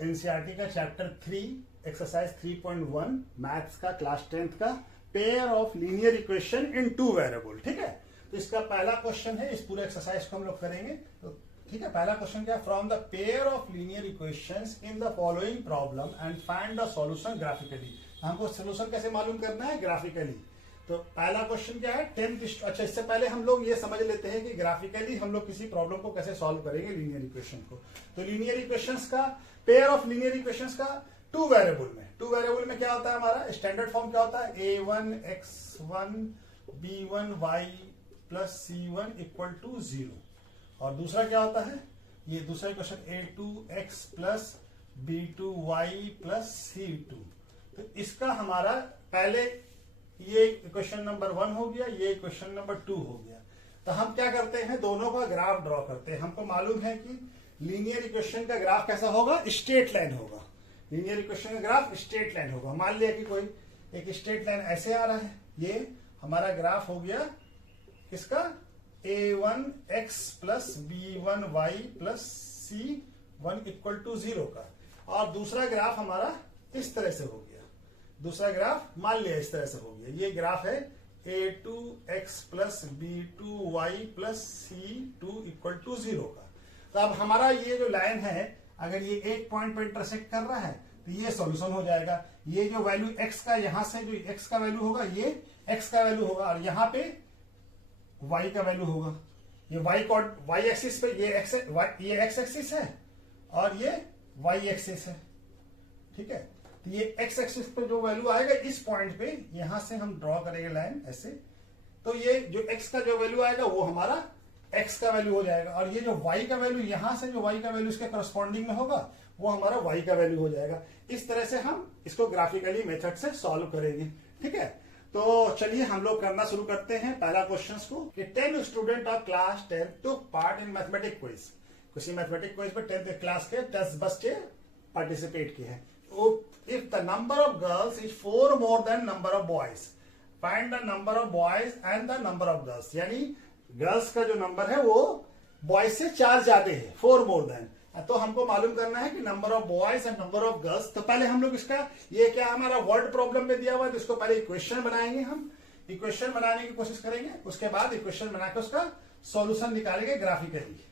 NCERT का chapter 3 exercise 3.1 maths का class 10th का pair of linear equation in two variable. ठीक है, तो इसका पहला क्वेश्चन है, इस पूरे एक्सरसाइज को हम लोग करेंगे। तो ठीक है, पहला क्वेश्चन क्या है, from the pair of linear equations in the following problem and find the solution graphically. हमको सोल्यूशन कैसे मालूम करना है, ग्राफिकली। तो पहला क्वेश्चन क्या है, 10th। अच्छा, इससे पहले हम लोग ये समझ लेते हैं कि ग्राफिकली हम लोग किसी प्रॉब्लम को कैसे सॉल्व करेंगे, लीनियर इक्वेशन को। तो लीनियर इक्वेशंस का पेयर ऑफ लीनियर इक्वेशंस का टू वेरिएबल में क्या होता है, हमारा स्टैंडर्ड फॉर्म क्या होता है, a1 x1 b1 y plus c1 equal to 0। और दूसरा क्या होता है, ये दूसरा question a2 x plus b2 y plus c2। तो इसका हमारा पहले ये क्वेश्चन नंबर 1 हो गया, ये क्वेश्चन नंबर 2 हो गया। तो हम क्या करते हैं, दोनों का ग्राफ ड्रॉ करते हैं। हमको मालूम है कि लीनियर इक्वेशन का ग्राफ कैसा होगा, स्ट्रेट लाइन होगा। लीनियर इक्वेशन का ग्राफ स्ट्रेट लाइन होगा। मान लिया कि कोई एक स्ट्रेट लाइन ऐसे आ रहा है, ये हमारा ग्राफ हो गया किसका, a1 x plus b1 y plus c1 equal to 0 का। और दूसरा ग्राफ हमारा इस तरह से हो गया, दूसरा ग्राफ मान लिया इस तरह से हो गया। ये ग्राफ है a2 x plus b2 y plus c2 equal to 0 का। तो अब हमारा ये जो लाइन है, अगर ये एक पॉइंट पर इंटरसेक्ट कर रहा है तो ये सॉल्यूशन हो जाएगा। ये जो वैल्यू x का, यहां से जो x का वैल्यू होगा, ये x का वैल्यू होगा, और यहाँ पे y का वैल्यू होगा। ये y एक्सिस पे ये x एक्सिस है और ये y एक्सिस है। ठीक है, तो ये x एक्सिस पे जो वैल्यू आएगा इस पॉइंट पे, यहां से हम ड्रॉ करेंगे लाइन ऐसे। तो ये जो x का जो वैल्यू आएगा वो हमारा x का वैल्यू हो जाएगा, और ये जो y का वैल्यू, यहां से जो y का वैल्यू इसके करस्पॉन्डिंग में होगा वो हमारा y का वैल्यू हो जाएगा। इस तरह से हम इसको ग्राफिकली मेथड से सॉल्व करेंगे। ठीक है, तो चलिए हम लोग करना शुरू करते हैं पहला क्वेश्चन को कि 10 student of class 10 took part in mathematic quiz. किसी मैथमेटिक क्विज में 10th क्लास के 10 बच्चे पार्टिसिपेट किए हैं। If the number of girls is 4 more than number of boys, find the number of boys and the number of girls। यानी girls का जो number है वो बॉयज से 4 ज्यादा है, 4 मोर देन। तो हमको मालूम करना है कि number of boys and number of girls. तो पहले हम लोग इसका, ये क्या हमारा वर्ड प्रॉब्लम में दिया हुआ है, तो इसको पहले इक्वेशन बनाएंगे। हम इक्वेशन बनाने की कोशिश करेंगे, उसके बाद इक्वेशन बनाकर उसका सॉल्यूशन निकालेंगे ग्राफिकली।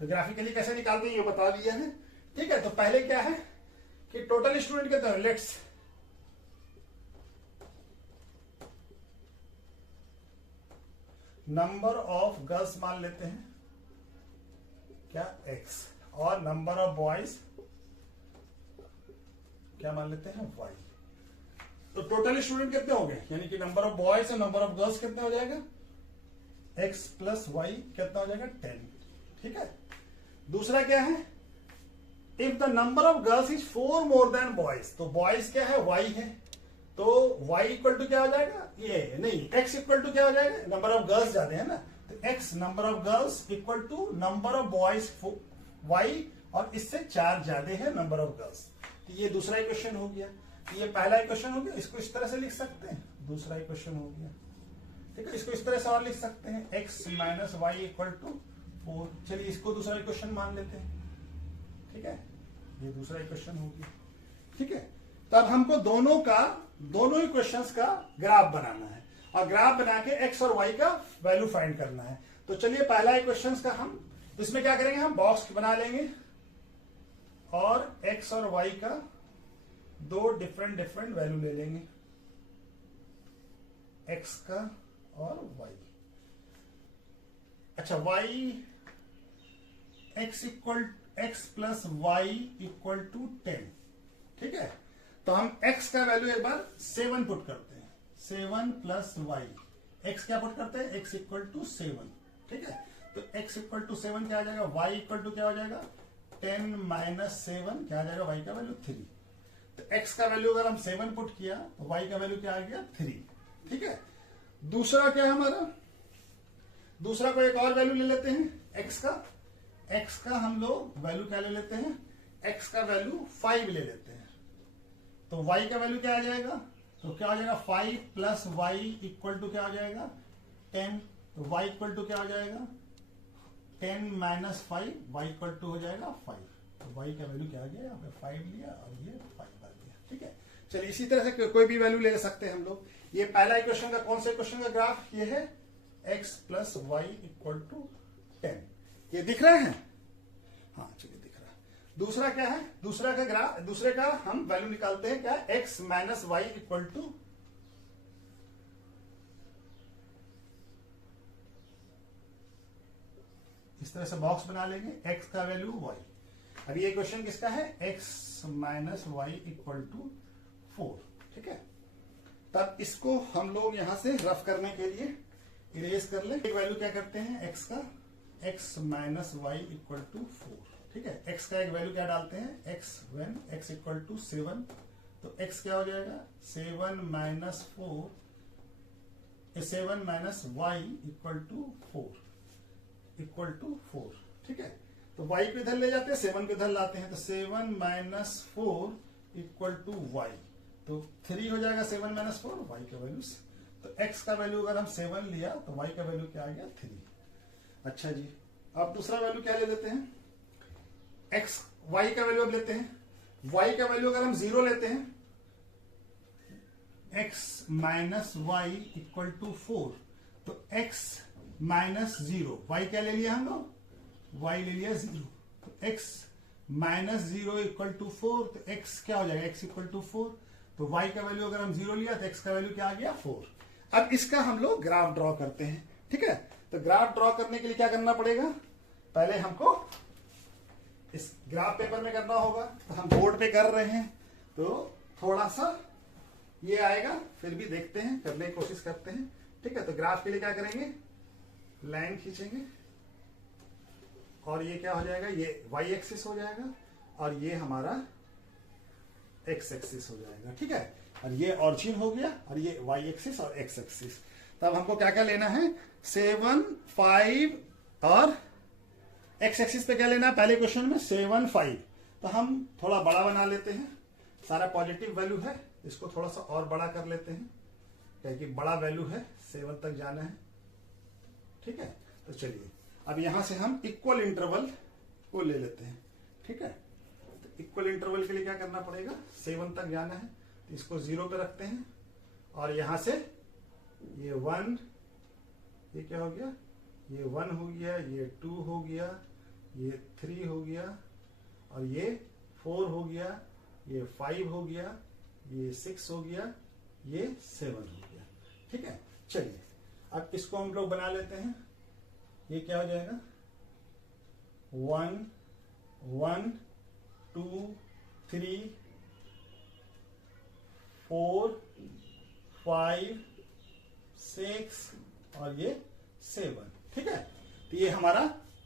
तो ग्राफिकली कैसे निकालते हैं ये बता दिया है। ठीक है, तो पहले क्या है कि टोटल स्टूडेंट कितने हैं, लेट्स नंबर ऑफ गर्ल्स मान लेते हैं क्या, x, और नंबर ऑफ बॉयज क्या मान लेते हैं, y। तो टोटल स्टूडेंट कितने हो गए, यानी कि नंबर ऑफ बॉयज और नंबर ऑफ गर्ल्स कितना हो जाएगा, x प्लस y कितना हो जाएगा, 10। ठीक है, दूसरा क्या है, if the number of girls is 4 more than boys. तो बॉयज क्या है, y है, तो y इक्वल टू क्या हो जाएगा, ये नहीं, x इक्वल टू क्या हो जाएगा, नंबर ऑफ गर्ल्स ज्यादा है ना, तो x number of girls equal to number of boys y, और इससे 4 ज्यादा है नंबर ऑफ गर्ल्स। तो ये दूसरा इक्वेशन हो गया। ये पहला इक्वेशन हो गया, इसको इस तरह से लिख सकते हैं, दूसरा इक्वेशन हो गया। ठीक है, इसको इस तरह से और लिख सकते हैं, x minus y equal to 4। चलिए इसको दूसरा इक्वेशन मान लेते हैं। ठीक है, ये दूसरा इक्वेशन हो गया। ठीक है, तो अब हमको दोनों इक्वेशंस का ग्राफ बनाना है, और ग्राफ बना के x और y का वैल्यू फाइंड करना है। तो चलिए पहला इक्वेशंस का हम इसमें क्या करेंगे, हम बॉक्स बना लेंगे और x और y का दो डिफरेंट वैल्यू ले लेंगे, x का और y। अच्छा, x plus y equal to 10। ठीक है, तो हम x का वैल्यू एक बार 7 पुट करते हैं, 7 प्लस y। x क्या पुट करते हैं, x इक्वल टू 7। ठीक है, तो x इक्वल टू 7 क्या आ जाएगा, y इक्वल टू क्या हो जाएगा, 10 माइनस 7 क्या आ जाएगा, y का वैल्यू 3। तो x का वैल्यू अगर हम 7 पुट किया तो y का वैल्यू क्या आ गया, 3। ठीक है, दूसरा क्या है हमारा, दूसरा को एक और वैल्यू ले लेते हैं x का हम लोग वैल्यू क्या ले लेते हैं, x का वैल्यू 5 ले लेते हैं। तो y का वैल्यू क्या आ जाएगा, तो क्या हो जाएगा, 5 प्लस y इक्वल टू क्या हो जाएगा, 10। तो y इक्वल टू क्या हो जाएगा, 10 माइनस 5, y इक्वल टू हो जाएगा 5। तो y का वैल्यू क्या आ गया, यहाँ पे 5 लिया और ये 5 आ गया। ठीक है, चलिए इसी तरह से कोई भी वैल्यू ले सकते हैं हम लोग। ये पहला इक्वेशन का, कौन सा इक्वेशन का ग्राफ ये है, x plus y equal to 10, ये दिख रहे हैं, हाँ चलिए दिख रहा है। दूसरा क्या है, दूसरा का ग्राफ, दूसरे का हम वैल्यू निकालते हैं क्या, x minus y equal to, इस तरह से बॉक्स बना लेंगे, x का वैल्यू y। अब ये क्वेश्चन किसका है, x minus y equal to 4। ठीक है, तब इसको हम लोग यहां से रफ करने के लिए इरेज कर ले। एक वैल्यू क्या करते हैं x का, x minus y equal to 4। ठीक है, x का एक वैल्यू क्या डालते हैं, x when x equal to 7, तो x क्या हो जाएगा, 7 minus 4, 7 minus y equal to 4 equal to 4। ठीक है, तो y को इधर ले जाते हैं, 7 को इधर लाते हैं, तो 7 माइनस 4 इक्वल टू y, तो 3 हो जाएगा 7 माइनस 4, y का वैल्यू, तो x का वैल्यू अगर हम 7 लिया तो y का वैल्यू क्या आ गया, 3। अच्छा जी, अब दूसरा वैल्यू क्या ले लेते हैं, x, y का वैल्यू अब लेते हैं, y का वैल्यू अगर हम 0 लेते हैं, x minus y equal to 4, तो x माइनस 0, y क्या ले लिया हम लोग, y ले लिया 0, तो x माइनस 0 इक्वल टू 4, तो x क्या हो जाएगा, x इक्वल टू 4, तो y का वैल्यू अगर हम 0 लिया तो x का वैल्यू क्या आ गया, 4। अब इसका हम लोग ग्राफ ड्रॉ करते हैं। ठीक है, तो ग्राफ ड्रॉ करने के लिए क्या करना पड़ेगा, पहले हमको इस ग्राफ पेपर में करना होगा, तो हम बोर्ड पे कर रहे हैं तो थोड़ा सा ये आएगा, फिर भी देखते हैं, करने की कोशिश करते हैं। ठीक है, तो ग्राफ के लिए क्या करेंगे, लाइन खींचेंगे और ये क्या हो जाएगा, ये y एक्सिस हो जाएगा और ये हमारा x एक्सिस हो जाएगा। ठीक है, और ये ऑरिजिन हो गया और ये y एक्सिस और x एक्सिस। तब हमको क्या क्या लेना है, 7, 5 और x एक्सिस पे क्या लेना है, पहले क्वेश्चन में 7, 5, तो हम थोड़ा बड़ा बना लेते हैं, सारा पॉजिटिव वैल्यू है, इसको थोड़ा सा और बड़ा कर लेते हैं, क्योंकि बड़ा वैल्यू है, 7 तक जाना है। ठीक है, तो चलिए अब यहां से हम इक्वल इंटरवल को ले लेते हैं। ठीक है, तो इक्वल इंटरवल के लिए क्या करना पड़ेगा, 7 तक जाना है, तो इसको 0 पे रखते हैं और यहां से ये 1, ये क्या हो गया, ये 1 हो गया, ये 2 हो गया, ये 3 हो गया और ये 4 हो गया, ये 5 हो गया, ये 6 हो गया, ये 7 हो गया। ठीक है, चलिए अब इसको हम लोग बना लेते हैं, ये क्या हो जाएगा, 1, 1, 2, 3, 4, 5, 6 और ये 7। ठीक है, तो ये हमारा,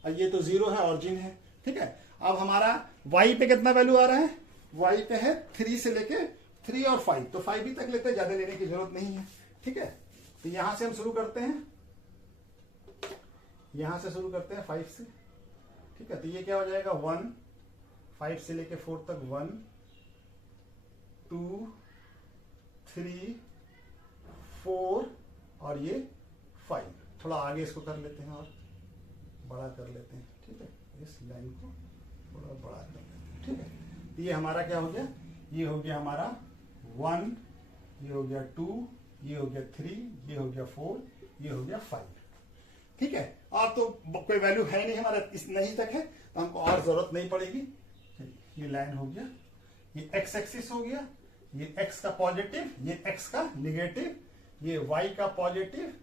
ये तो 0 है, ऑरिजिन है। ठीक है, अब हमारा y पे कितना वैल्यू आ रहा है, y पे है 3 से लेके 3 और 5, तो 5 भी तक लेते हैं, ज्यादा लेने की जरूरत नहीं है। ठीक है, तो यहां से हम शुरू करते हैं, यहां से शुरू करते हैं 5 से। ठीक है, तो ये क्या हो जाएगा, 1, 5 से लेके 4 तक 1, 2, 3, 4 और ये 5। थोड़ा आगे इसको कर लेते हैं और बड़ा कर लेते हैं। ठीक है, इस लाइन को थोड़ा बड़ा कर लेते हैं। ठीक है, तो ये हमारा क्या हो गया, ये हो गया हमारा 1, ये हो गया 2, ये हो गया 3, ये हो गया 4, ये हो गया 5। ठीक है, और तो कोई वैल्यू है नहीं हमारा, इस नहीं तक है, तो हमको और जरूरत नहीं पड़ेगी। ये लाइन हो गया, ये x एक्सिस हो गया, ये x का पॉजिटिव, ये x का निगेटिव, ये y का पॉजिटिव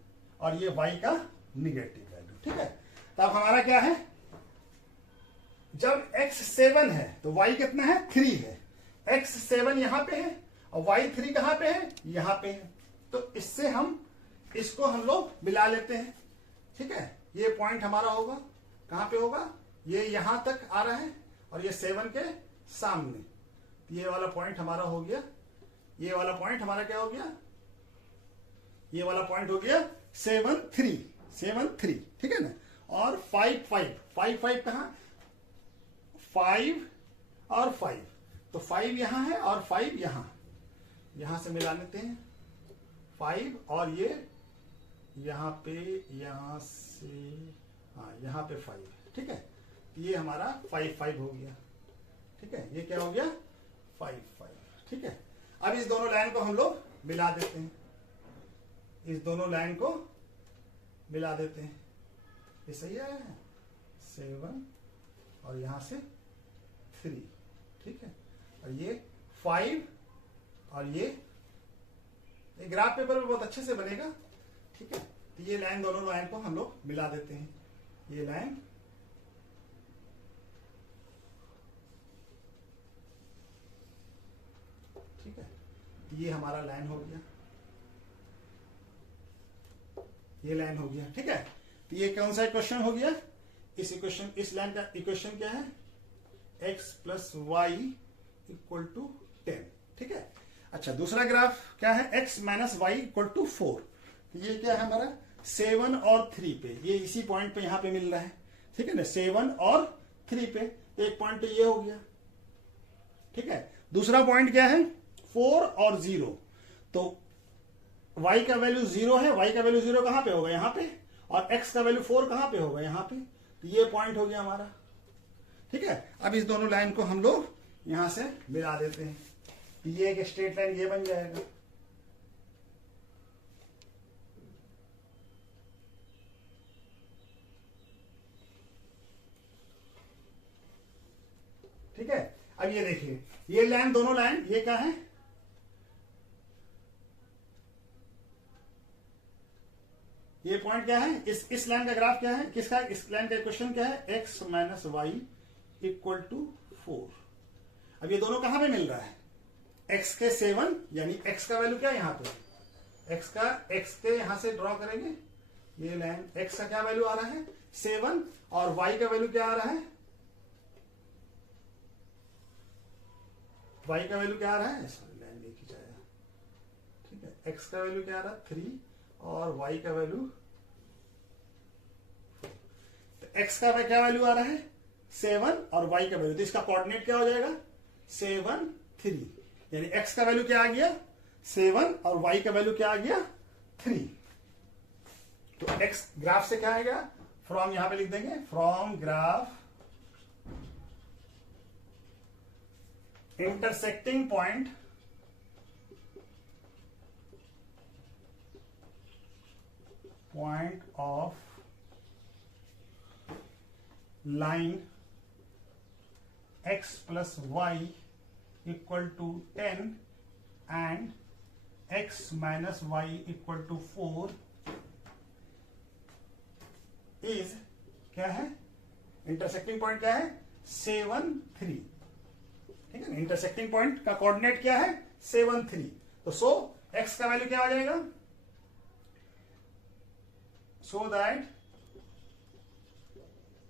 और ये y का निगेटिव वैल्यू। ठीक है, तब हमारा क्या है, जब x 7 है तो y कितना है, 3 है, x 7 यहां पे है और y 3 कहां पे है, यहां पे है, तो इससे हम इसको हम लोग मिला लेते हैं। ठीक है, ये पॉइंट हमारा होगा, कहां पे होगा, ये यहां तक आ रहा है और ये 7 के सामने, ये वाला पॉइंट हमारा हो गया, ये वाला पॉइंट हमारा क्या हो गया, ये वाला पॉइंट हो गया 7, 3, 7, 3। ठीक है ना, और 5, 5, 5, 5 कहां, 5 और 5, तो 5 यहां है और 5 यहां से मिला लेते हैं, 5 और ये यहां पे, यहां से, हाँ यहां पे 5। ठीक है, ये हमारा 5, 5 हो गया। ठीक है, ये क्या हो गया 5 5। ठीक है, अब इस दोनों लाइन को हम लोग मिला देते हैं, इस दोनों लाइन को मिला देते हैं, ये सही आया है 7 और यहां से 3। ठीक है, और ये 5 और ये ग्राफ पेपर में बहुत अच्छे से बनेगा। ठीक है, तो ये लाइन, दोनों लाइन को हम लोग मिला देते हैं, ये लाइन ठीक है, ये हमारा लाइन हो गया, ये लाइन हो गया। ठीक है, तो ये कौन सा इक्वेशन हो गया, इस इक्वेशन, इस लाइन का इक्वेशन क्या है, x plus y equal to 10। ठीक है, अच्छा दूसरा ग्राफ क्या है, x minus y equal to 4। ये क्या है हमारा 7 और 3 पे, ये इसी पॉइंट पे यहां पे मिल रहा है। ठीक है ना, 7 और 3 पे, तो एक पॉइंट तो ये हो गया। ठीक है, दूसरा पॉइंट क्या है 4 और 0, तो y का वैल्यू 0 है, y का वैल्यू 0 कहां पे होगा, यहां पे, और x का वैल्यू 4 कहां पे होगा, यहां पे, तो ये पॉइंट हो गया हमारा। ठीक है, अब इस दोनों लाइन को हम लोग यहां से मिला देते हैं, तो ये एक स्ट्रेट लाइन ये बन जाएगा। ठीक है, अब ये देखिए, ये लाइन, दोनों लाइन, ये क्या है, ये पॉइंट क्या है, इस लाइन का ग्राफ क्या है, किसका, इस लाइन का इक्वेशन क्या है, x minus y equal to 4। अब ये दोनों कहां पे मिल रहा है, x के 7, यानी x का वैल्यू क्या है यहां पे, x के यहां से ड्रॉ करेंगे, ये लाइन x का क्या वैल्यू आ रहा है 7, और y का वैल्यू क्या आ रहा है, y का वैल्यू क्या आ रहा है, लाइन देख ही जाएगा। ठीक है, x का वैल्यू क्या आ रहा है 3, और y का वैल्यू, तो x का क्या वैल्यू आ रहा है 7 और y का वैल्यू, तो इसका कोऑर्डिनेट क्या हो जाएगा 7 3, यानी x का वैल्यू क्या आ गया 7 और y का वैल्यू क्या आ गया 3। तो x ग्राफ से क्या आएगा, फ्रॉम यहां पे लिख देंगे, from graph intersecting point of line x plus y equal to 10 and x minus y equal to 4 is क्या है, इंटरसेक्टिंग पॉइंट क्या है 7 3। ठीक है ना, इंटरसेक्टिंग पॉइंट का कोऑर्डिनेट क्या है 7 3, तो सो x का वैल्यू क्या आ जाएगा, so that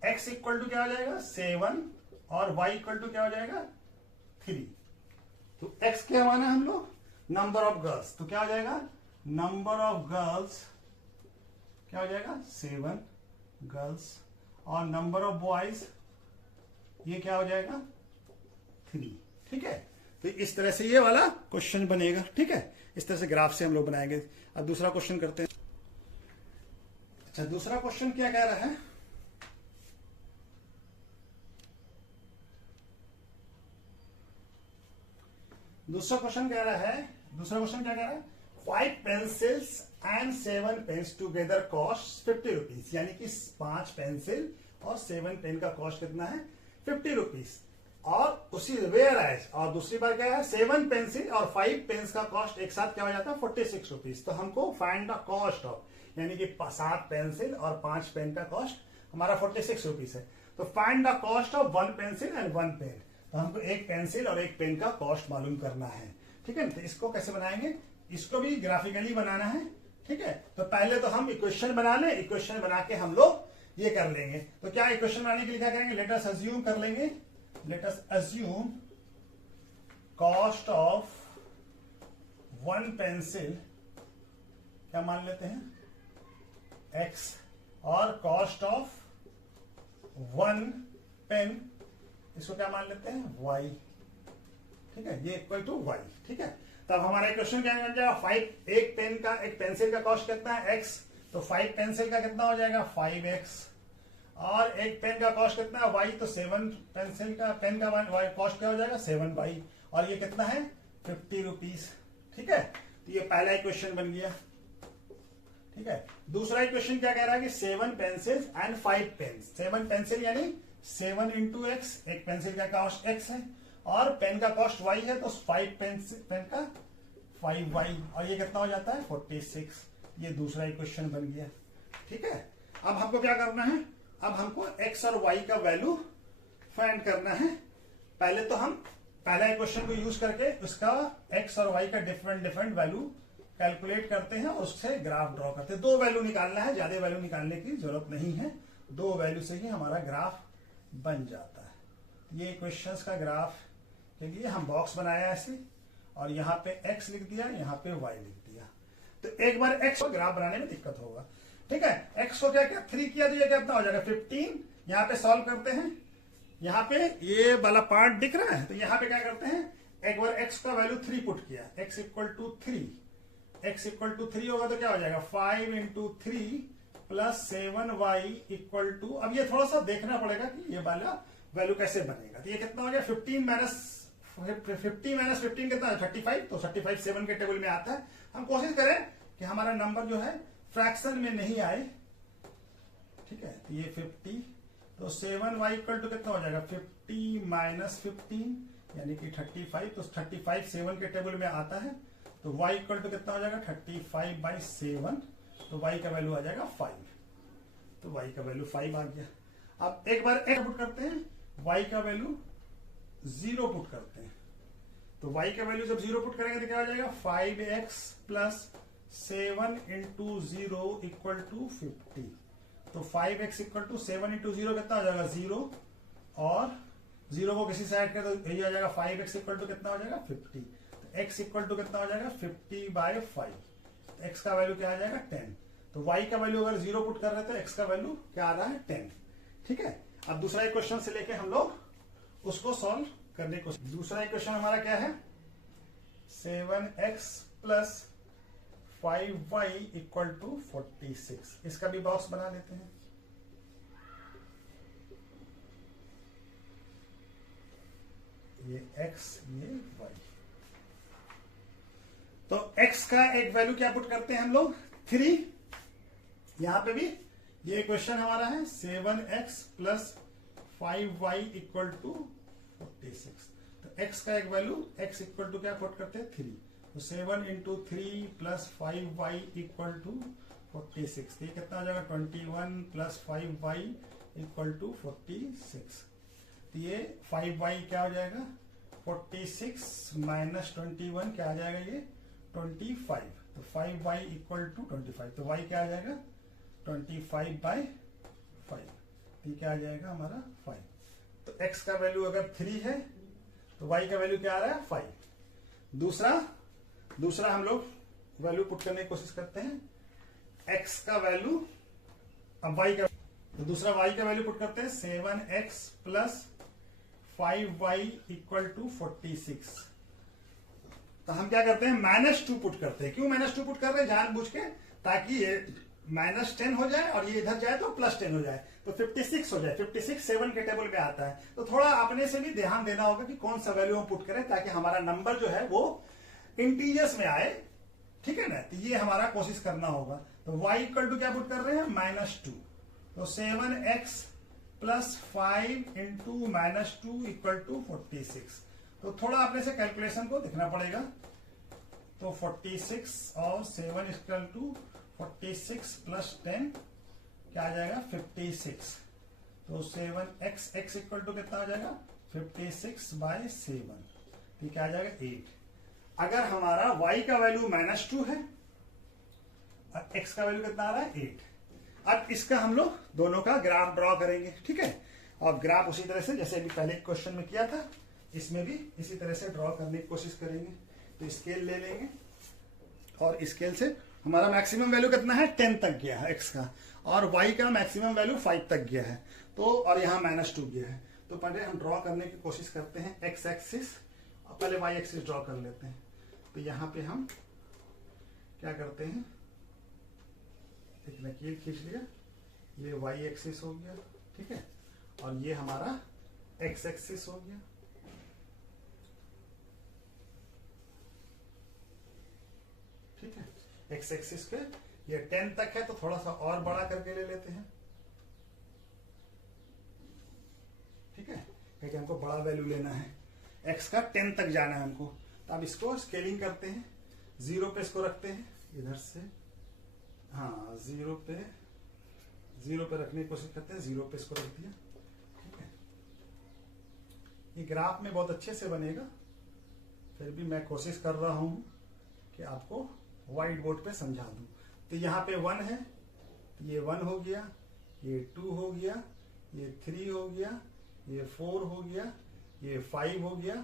x equal to क्या हो जाएगा 7 और y इक्वल टू क्या हो जाएगा 3। तो x क्या माना हम लोग, नंबर ऑफ गर्ल्स, तो क्या हो जाएगा नंबर ऑफ गर्ल्स क्या हो जाएगा 7 गर्ल्स, और नंबर ऑफ बॉयज ये क्या हो जाएगा 3। ठीक है, तो इस तरह से ये वाला क्वेश्चन बनेगा। ठीक है, इस तरह से ग्राफ से हम लोग बनाएंगे। अब दूसरा क्वेश्चन करते हैं। अच्छा, दूसरा क्वेश्चन क्या कह रहा है, दूसरा क्वेश्चन क्या कह रहा है 5 pencils and 7 pens together cost 50 rupees, यानी कि 5 पेंसिल और 7 पेन का कॉस्ट कितना है 50 रुपीज, और उसी वेयर एज, और दूसरी बार क्या है 7 पेंसिल और 5 पेन्स का कॉस्ट एक साथ क्या हो जाता है 46 रुपीज। तो हमको फाइंड द कॉस्ट ऑफ, यानी कि 7 पेंसिल और 5 पेन का कॉस्ट हमारा 46 रुपीज है, तो find the cost of 1 pencil and 1 pen, तो हमको एक पेंसिल और एक पेन का कॉस्ट मालूम करना है। ठीक है, तो इसको कैसे बनाएंगे, इसको भी ग्राफिकली बनाना है। ठीक है, तो पहले तो हम इक्वेशन बना लें, इक्वेशन बना के हम लोग ये कर लेंगे। तो क्या इक्वेशन बनाने के लिए क्या करेंगे, लेट अस अज्यूम कर लेंगे, let us assume cost of 1 pencil क्या मान लेते हैं x, और कॉस्ट ऑफ 1 पेन इसको क्या मान लेते हैं y। ठीक है, ये इक्वल टू y। ठीक है, तब हमारा इक्वेशन क्या बन जाएगा 5, एक पेंसिल का कॉस्ट कितना है x, तो 5 पेंसिल का कितना हो जाएगा 5x, और एक पेन का कॉस्ट कितना है y, तो 7 पेंसिल का पेन का कॉस्ट क्या हो जाएगा 7y, और ये कितना है 50 रुपीज। ठीक है, तो ये पहला इक्वेशन बन गया। ठीक है, दूसरा इक्वेशन क्या कह रहा है कि 7 पेंसिल्स एंड 5 पेन्स। 7 पेंसिल यानी 7 इंटू एक्स, एक पेंसिल का कॉस्ट x है और पेन का कॉस्ट y है, तो 5 पेन का 5y, और ये कितना हो जाता है 46। ये दूसरा इक्वेशन बन गया। ठीक है, अब हमको क्या करना है, अब हमको x और y का वैल्यू फाइंड करना है। पहले तो हम पहला इक्वेशन को यूज करके उसका x और y का डिफरेंट वैल्यू कैलकुलेट करते हैं और उससे ग्राफ ड्रॉ करते हैं। 2 वैल्यू निकालना है, ज्यादा वैल्यू निकालने की जरूरत नहीं है, 2 वैल्यू से ही हमारा ग्राफ बन जाता है। ये इक्वेशंस का ग्राफ के लिए हम बॉक्स बनाया ऐसे, और यहाँ पे x लिख दिया, यहाँ पे y लिख दिया। तो एक बार x को ग्राफ बनाने में दिक्कत होगा। ठीक है, x को क्या क्या 3 किया तो ये कितना हो जाएगा 15। यहाँ पे सॉल्व करते हैं, यहाँ पे ये वाला पार्ट दिख रहा है, तो यहाँ पे क्या करते हैं, एक बार x का वैल्यू 3 पुट किया, x equal to 3, x equal to 3 होगा तो क्या हो जाएगा 5 into 3 plus 7y equal to, अब ये थोड़ा सा देखना पड़ेगा कि ये वाला वैल्यू कैसे बनेगा। तो ये कितना हो गया 50 माइनस 15 कितना है 35, तो 35 7 के टेबल में आता है। हम कोशिश करें कि हमारा नंबर जो है फ्रैक्शन में नहीं आए। ठीक है, तो ये 50, तो 7y इक्वल टू कितना हो जाएगा 50 माइनस 15 यानी कि 35, तो 35 7 के टेबल में आता है, तो y इक्वल टू कितना हो जाएगा 35 बाई 7, तो y का वैल्यू आ जाएगा 5, तो y का वैल्यू 5 आ गया। अब एक बार x पुट करते हैं, y का वैल्यू 0 पुट करते हैं, तो y का वैल्यू जब 0 पुट करेंगे तो क्या हो जाएगा 5x plus 7 into 0 equal to 50, तो 5x इक्वल टू 7 इंटू 0 कितना हो जाएगा 0, और 0 को किसी साइड कर तो यही आ जाएगा 5x इक्वल टू कितना हो जाएगा 50, तो x इक्वल टू कितना हो जाएगा 50 बाय 5, तो x का वैल्यू क्या आ जाएगा 10, तो y का वैल्यू अगर 0 पुट कर रहे हैं तो x का वैल्यू क्या आ रहा है 10। ठीक है, अब दूसरा इक्वेशन से लेके हम लोग उसको सॉल्व करने को, दूसरा इक्वेशन हमारा क्या है 7x plus 5y equal to 46। इसका भी बॉक्स बना लेते हैं। ये x ये y, तो x का एक वैल्यू क्या पुट करते हैं हम लोग 3, यहां पे भी ये इक्वेशन हमारा है 7x plus 5y equal to 46, तो x का एक वैल्यू x इक्वल टू क्या पुट करते हैं 3, तो 7 into 3 plus 5y equal to 46, तो ये कितना हो जाएगा 21 प्लस 5y इक्वल टू 46, तो ये 5y क्या हो जाएगा 46 माइनस 21 क्या आ जाएगा ये 25, तो 5y इक्वल टू 25, तो y क्या आ जाएगा 25 बाई 5, तो ये क्या आ जाएगा हमारा 5, तो x का वैल्यू अगर 3 है तो y का वैल्यू क्या आ रहा है 5। दूसरा हम लोग वैल्यू पुट करने की कोशिश करते हैं, x का वैल्यू, अब y का, तो दूसरा y का वैल्यू पुट करते हैं 7x plus 5y equal to 46, तो हम क्या करते हैं -2 पुट करते हैं। क्यों -2 पुट कर रहे हैं जानबूझ के, ताकि ये -10 हो जाए और ये इधर जाए तो +10 हो जाए, तो 56 हो जाए, 56 7 के टेबल में आता है। तो थोड़ा अपने से भी ध्यान देना होगा कि कौन सा वैल्यू हम पुट करें ताकि हमारा नंबर जो है वो इंटीजर्स में आए। ठीक है ना, तो ये हमारा कोशिश करना होगा। तो y इक्वल टू क्या पुट कर रहे हैं -2, तो 7x plus 5 into -2 equal to 46, तो थोड़ा अपने से कैलकुलेशन को देखना पड़ेगा। तो 46 और 7 इक्वल टू 46 प्लस 10 क्या आ जाएगा 56, तो 7x इक्वल टू कितना आ जाएगा 56 बाय 7, तो क्या आ जाएगा 8। अगर हमारा y का वैल्यू -2 है और x का वैल्यू कितना आ रहा है 8, अब इसका हम लोग दोनों का ग्राफ ड्रॉ करेंगे। ठीक है, और ग्राफ उसी तरह से जैसे अभी पहले क्वेश्चन में किया था, इसमें भी इसी तरह से ड्रॉ करने की कोशिश करेंगे। तो स्केल ले लेंगे और स्केल से हमारा मैक्सिमम वैल्यू कितना है 10 तक गया है x का, और y का मैक्सिमम वैल्यू 5 तक गया है, तो और यहाँ -2 गया है। तो पहले हम ड्रॉ करने की कोशिश करते हैं x एक्सिस, और पहले y एक्सिस ड्रॉ कर लेते हैं। तो यहाँ पे हम क्या करते हैं, एक लकीर खींच लिया, ये y एक्सिस हो गया, ठीक है, और ये हमारा एक्स एक्सिस हो गया। ठीक है, एक्स एक्सिस के ये 10 तक है, तो थोड़ा सा और बड़ा करके ले लेते हैं। ठीक है, क्योंकि हमको बड़ा वैल्यू लेना है, एक्स का 10 तक जाना है हमको। तो अब इसको स्केलिंग करते हैं, 0 पे इसको रखते हैं इधर से, हाँ 0 पे रखने की कोशिश करते हैं, 0 पे इसको रख दिया। ठीक है, ये ग्राफ में बहुत अच्छे से बनेगा, फिर भी मैं कोशिश कर रहा हूं कि आपको व्हाइट बोर्ड पे समझा दूं। तो यहाँ पे 1 है, तो ये 1 हो गया, ये 2 हो गया, ये 3 हो गया, ये 4 हो गया, ये 5 हो गया,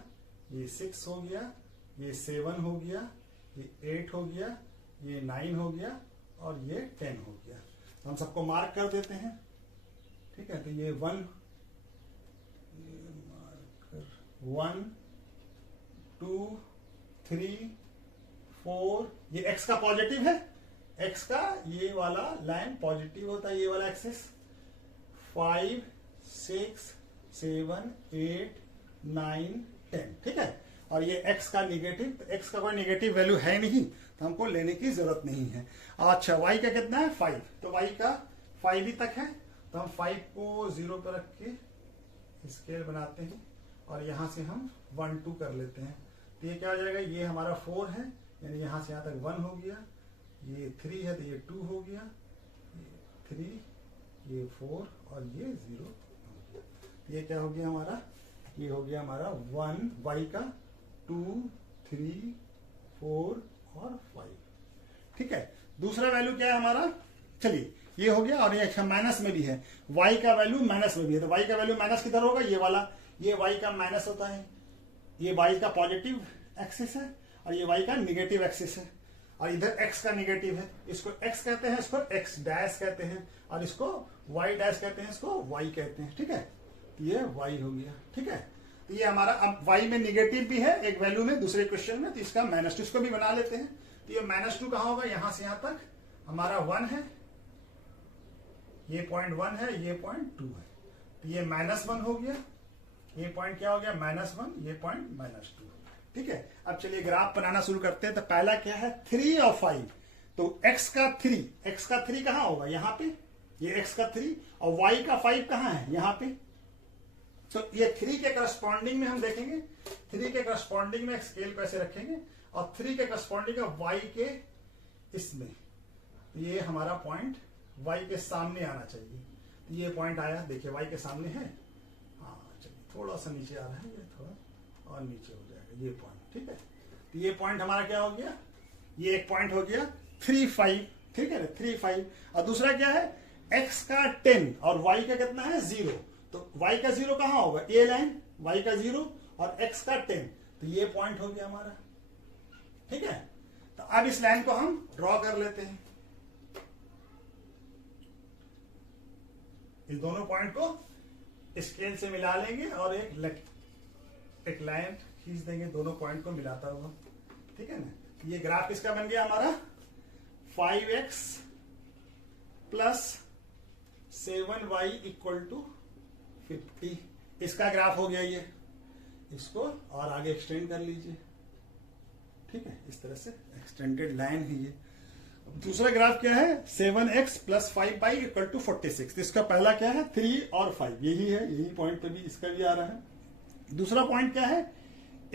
ये 6 हो गया, ये 7 हो गया, ये 8 हो गया, ये 9 हो गया, और ये 10 हो गया। तो हम सबको मार्क कर देते हैं। ठीक है, तो ये 1 2 3 4, ये x का पॉजिटिव है, x का ये वाला लाइन पॉजिटिव होता है, ये वाला एक्सिस। 5 6 7 8 9 10। ठीक है, और ये x का निगेटिव, तो x का कोई निगेटिव वैल्यू है नहीं, तो हमको लेने की जरूरत नहीं है। अच्छा, y का कितना है 5, तो y का 5 ही तक है, तो हम 5 को 0 पर रख के स्केल बनाते हैं, और यहां से हम 1 2 कर लेते हैं। तो ये क्या हो जाएगा, ये हमारा 4 है, यानी यहां से यहां तक 1 हो गया, ये 3 है तो ये 2 हो गया, ये 3, ये 4, और ये 0 हो गया। ये क्या हो गया हमारा, ये हो गया हमारा 1 y का 2 3 4 और 5। ठीक है, दूसरा वैल्यू क्या है हमारा, चलिए ये हो गया, और ये अच्छा माइनस में भी है, y का वैल्यू माइनस में भी है, तो y का वैल्यू माइनस किधर होगा, ये वाला, ये y का माइनस होता है, ये y का पॉजिटिव एक्सिस है, और ये y का निगेटिव एक्सिस है, और इधर x का निगेटिव है, इसको x कहते हैं, इसको x डैश कहते हैं, और इसको y डैश कहते हैं, इसको y कहते हैं। ठीक है, ये y हो गया। ठीक है, तो ये हमारा, अब y में निगेटिव भी है एक वैल्यू में, दूसरे क्वेश्चन में, तो इसका -2 इसको भी बना लेते हैं। तो ये -2 कहां होगा, यहां से यहां तक हमारा 1 है, ये पॉइंट 1 है, ये पॉइंट 2 है, तो ये -1 हो गया, ये पॉइंट क्या हो गया -1, ये पॉइंट -2। ठीक है, अब चलिए ग्राफ बनाना शुरू करते हैं। तो पहला क्या है 3 और 5, तो x का 3 कहां होगा, यहां पे, ये x का 3, और y का 5 कहां है, यहां पे। तो ये 3 के करस्पॉन्डिंग में हम देखेंगे, 3 के करस्पॉन्डिंग में स्केल को ऐसे रखेंगे, और 3 के करस्पॉन्डिंग y के इसमें, तो ये हमारा पॉइंट y के सामने आना चाहिए। तो ये पॉइंट आया, देखिए y के सामने है, हाँ चलिए थोड़ा सा नीचे आ रहा है, ये थोड़ा और नीचे हो जाएगा ये पॉइंट। ठीक है, तो ये पॉइंट हमारा क्या हो गया, ये एक पॉइंट हो गया 3 5। ठीक है, 3 5, और दूसरा क्या है x का 10 और y का कितना है 0, तो y का 0 कहां होगा, ये लाइन, y का 0 और x का 10, तो ये पॉइंट हो गया हमारा। ठीक है, तो अब इस लाइन को हम ड्रॉ कर लेते हैं, इस दोनों पॉइंट को स्केल से मिला लेंगे, और एक लाइन खींच देंगे दोनों पॉइंट को मिलाता हुआ। ठीक है ना, ये ग्राफ किसका बन गया हमारा, 5x plus 7y equal to 50, इसका ग्राफ हो गया ये। इसको और आगे एक्सटेंड कर लीजिए। ठीक है, इस तरह से एक्सटेंडेड लाइन है ये। दूसरा ग्राफ क्या है, 7x plus 5y equal to 46, इसका पहला क्या है 3 और 5, यही है, यही पॉइंट पे भी इसका भी आ रहा है। दूसरा पॉइंट क्या है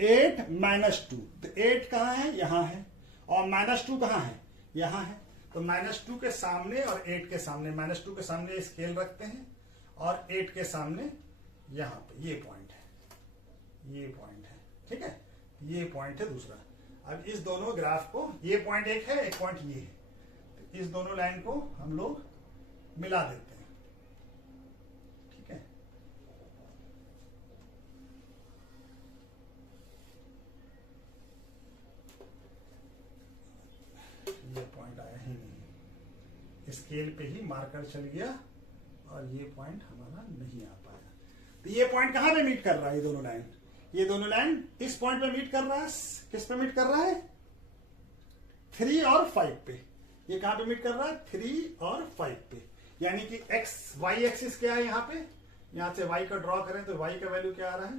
8 -2, तो 8 कहां है, यहां है, और -2 कहां है, यहां है, तो -2 के सामने और 8 के सामने, -2 के सामने स्केल रखते हैं, और 8 के सामने यहां पे ये पॉइंट है, ये पॉइंट है। ठीक है, ये पॉइंट है दूसरा। अब इस दोनों ग्राफ को, ये पॉइंट एक है, एक पॉइंट ये है, तो इस दोनों लाइन को हम लोग मिला देते हैं। ठीक है, ये पॉइंट आया ही नहीं, स्केल पे ही मार्कर चल गया, और ये पॉइंट हमारा नहीं आ पाया। तो ये पॉइंट कहां पे मीट कर रहा है, ये दोनों लाइन, ये दोनों लाइन इस पॉइंट पे मीट कर रहा है, किस पे मीट कर रहा है 3 और 5 पे। ये कहां पे मीट कर रहा है 3 और 5 पे, यानी कि एक्स वाई एक्सिस क्या है यहाँ पे, यहां से वाई का ड्रॉ करें तो वाई का वैल्यू क्या आ रहा है,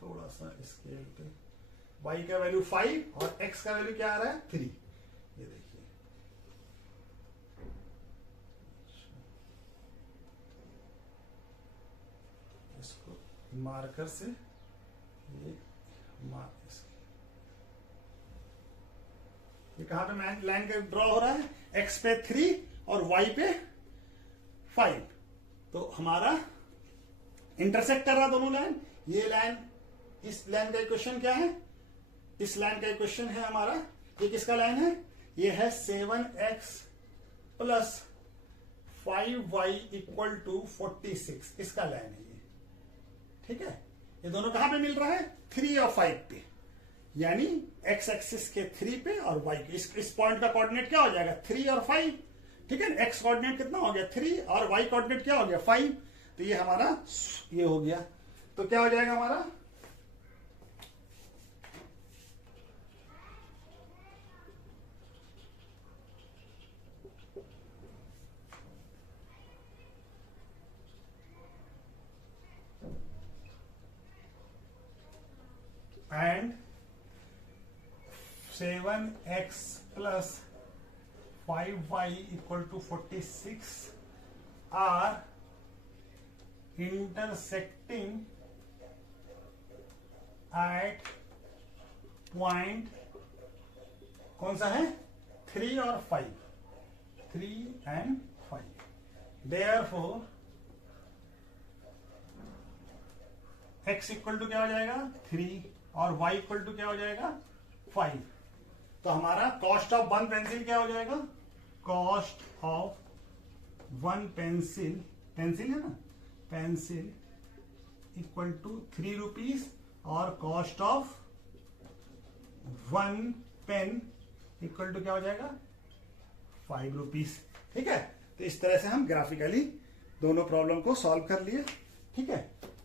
थोड़ा सा स्केल पे, वाई का वैल्यू 5 और एक्स का वैल्यू क्या आ रहा है 3। ये देखिए इसको मार्कर से ये कहां पे लाइन का ड्रॉ हो रहा है, एक्स पे 3 और वाई पे 5। तो हमारा इंटरसेक्ट कर रहा दोनों लाइन। ये लाइन, इस लाइन का इक्वेशन क्या है, इस लाइन का इक्वेशन है हमारा, ये किसका लाइन है, ये है 7x plus 5y equal to 46, इसका लाइन है ये। ठीक है, ये दोनों कहां पे मिल रहा है, 3 और 5 पे, यानी एक्स एक्सिस के 3 पे और वाई के, इस पॉइंट का कोऑर्डिनेट क्या हो जाएगा 3 और 5। ठीक है, एक्स कोऑर्डिनेट कितना हो गया 3 और वाई कोऑर्डिनेट क्या हो गया 5। तो ये हमारा ये हो गया। तो क्या हो जाएगा हमारा, and 7x plus 5y equal to 46 are intersecting at point कौन सा है 3 और 5, 3 and 5। Therefore x equal to क्या हो जाएगा 3 और y इक्वल टू क्या हो जाएगा 5। तो हमारा कॉस्ट ऑफ 1 पेंसिल क्या हो जाएगा, कॉस्ट ऑफ 1 पेंसिल, पेंसिल है ना, पेंसिल इक्वल टू 3 रुपीज और cost of 1 pen equal to क्या हो जाएगा 5 रुपीज। ठीक है, तो इस तरह से हम ग्राफिकली दोनों प्रॉब्लम को सॉल्व कर लिए। ठीक है।